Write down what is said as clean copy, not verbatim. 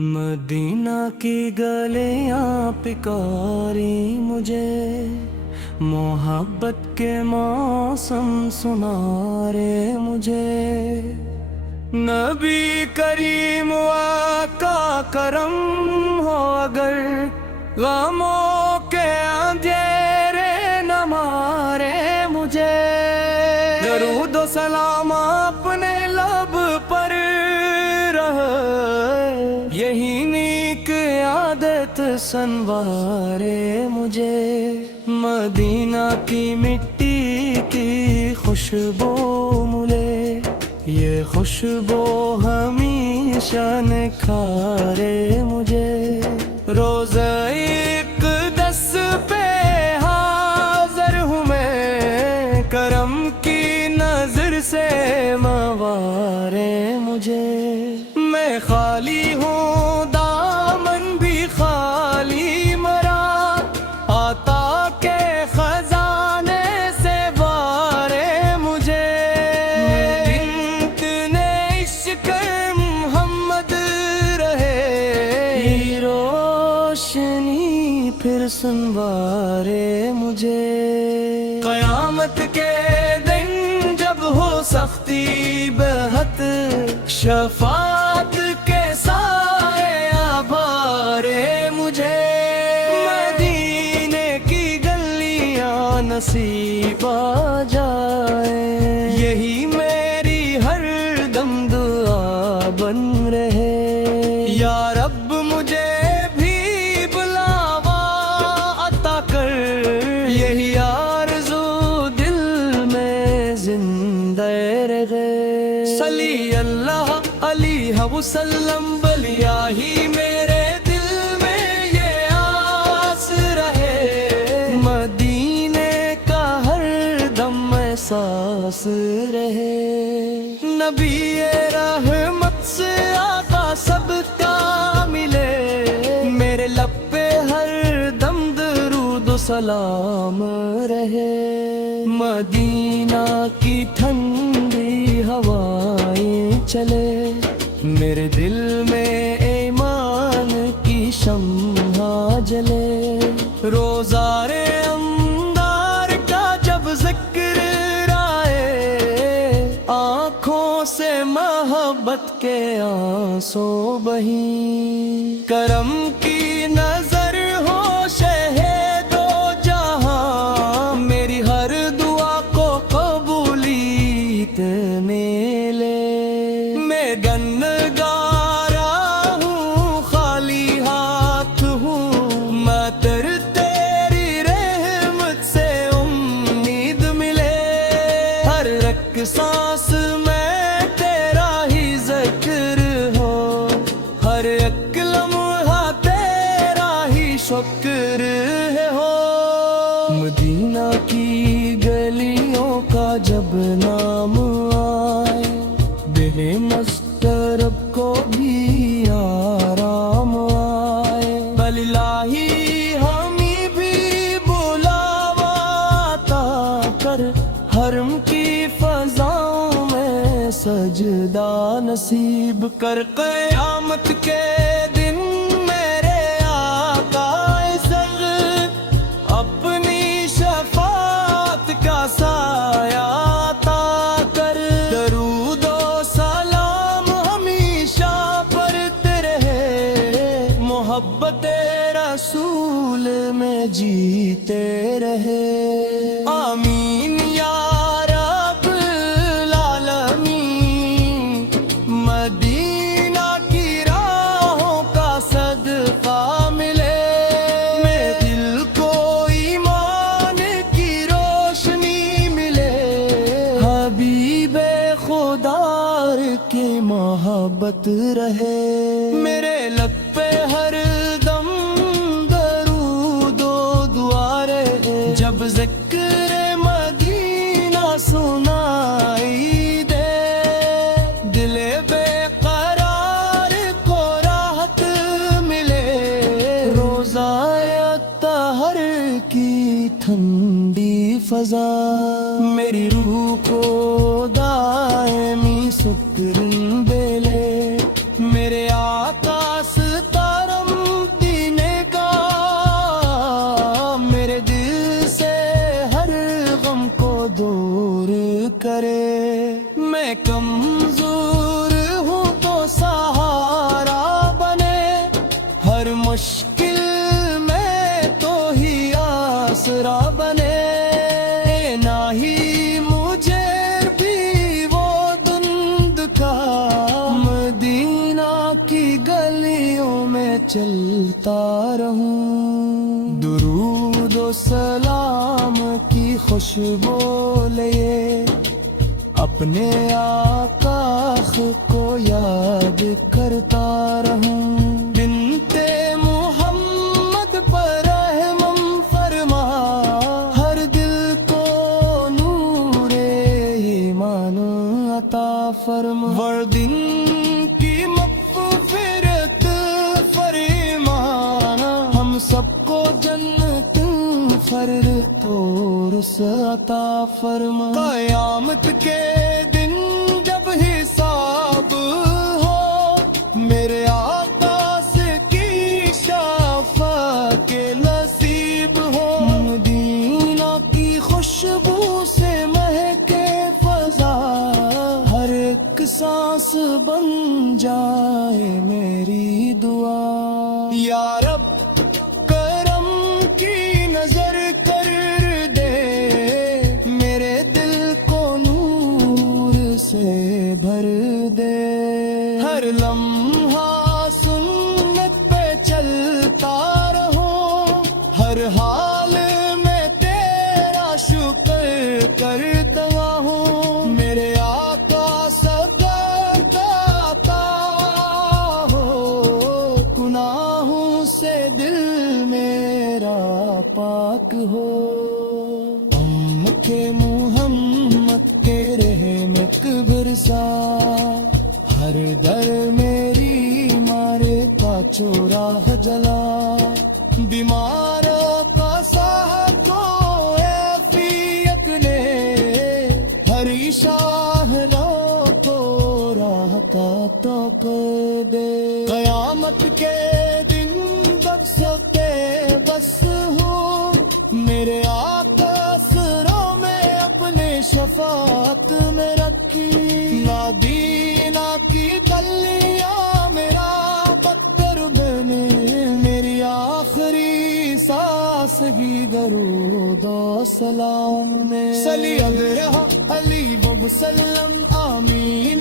مدینہ کی گلیاں پکاری مجھے، محبت کے موسم سنارے مجھے، نبی کریم آقا کرم ہو اگر غموں کے اندھیرے نہ مارے مجھے، درود و سلام اپنے لب پر رہے، یہی نیک عادت سنوارے مجھے، مدینہ کی مٹی کی خوشبو ملے، یہ خوشبو ہمیشہ نکھارے مجھے، روزہ اقدس پہ حاضر ہوں میں، کرم کی نظر سے موارے مجھے، میں خالی ہوں دامن بھی خالی مرا، آتا کے خزانے سے بارے مجھے، اتنے عشق محمد رہے، یہ روشنی پھر سنوارے مجھے، قیامت کے دن جب ہو سختی بہت، شفاعت کے سائے آبارے مجھے، مدینے کی گلیاں نصیب آ جائے، یہی میری ہر دم دعا بن رہے، یا رب مجھے بھی بلاوا عطا کر، یہی آرزو دل میں زندہ رہے، صلی اللہ علیہ وسلم، بلیا ہی میرے دل میں یہ آس رہے، مدینے کا ہر دم احساس رہے، نبی رحمت سے آقا سب کا ملے، میرے لب پہ ہر دم درود و سلام رہے، مدینہ کی ٹھنڈی ہوائیں چلے، میرے دل میں ایمان کی شمع جلے، روزار اندار کا جب ذکر آئے، آنکھوں سے محبت کے آنسو بہیں، کرم کی نظر ہو شہد و جہاں، میری ہر دعا کو قبولیت ملے، میں گنگارا ہوں خالی ہاتھ ہوں، ماتر تیری رحمت سے امید ملے، ہر ایک سانس میں تیرا ہی ذکر ہو، ہر ایک لمحہ تیرا ہی شکر ہو، مدینہ کی گلیوں کا جب نام آئے، دل مسترب کو بھی آرام آئے، بللہی ہمیں بھی بلاوا عطا کر، حرم کی فضاؤں میں سجدہ نصیب کر، قیامت کے دن میرے آقا سر اپنی شفاعت کا سایہ عطا کر، درود و سلام ہمیشہ پڑھتے رہے، محبت رسول میں جیتے رہے، آمین یا رب العالمین، مدینہ کی راہوں کا صدقہ ملے، میرے دل کو ایمان کی روشنی ملے، حبیب خدا کی محبت رہے، میرے لب پہ ہر دم درود و دعا رہے، جب ذکر مدینہ سنائی دے، دل بے قرار کو راحت ملے، روزہ طہر کی ٹھنڈی فضا، میری روح کو دائمی سکون دے لے، میرے آقا سے مشکل میں تو ہی آسرا بنے، نہ ہی مجھے بھی وہ دھند کا، مدینہ کی گلیوں میں چلتا رہوں، درود و سلام کی خوشبو لیے اپنے آقا کو یاد کرتا رہوں، بنت محمد پر رحم فرما، ہر دل کو نور ایمان عطا فرما، وردن کی مغفرت فرمانا، ہم سب کو جنت فردوس عطا فرما، قیامت کے دن جب حساب ہو، میرے آقا سے کی شفاعت کے نصیب ہو، مدینہ کی خوشبو سے مہکے فضا، ہر ایک سانس بن جائے میری دعا، یا رب کرم کی نظر کر دے، میرے دل کو نور سے بھر دے، ہر لمحہ سنت پہ چلتا رہوں، ہر حال میں تیرا شکر کرتا ہوں، میرے آقا صدقہ عطا ہو، گناہوں سے دل میرا پاک ہو، کے محمد کے رحم برسا، ہر در میری مارے کا چوراہ جلا، بیماروں کا صحت و عافیت نے، ہری شاہ رو کو راہ کا توق دے، قیامت کے دن جب سکے بس ہوں، میرے آقا سروں میں اپنے شفاعت میں رکھی، مدینہ کی گلیاں میرا پتھر بنے، میری آخری سانس بھی درود و سلام میں، صلی اللہ علیہ وسلم، آمین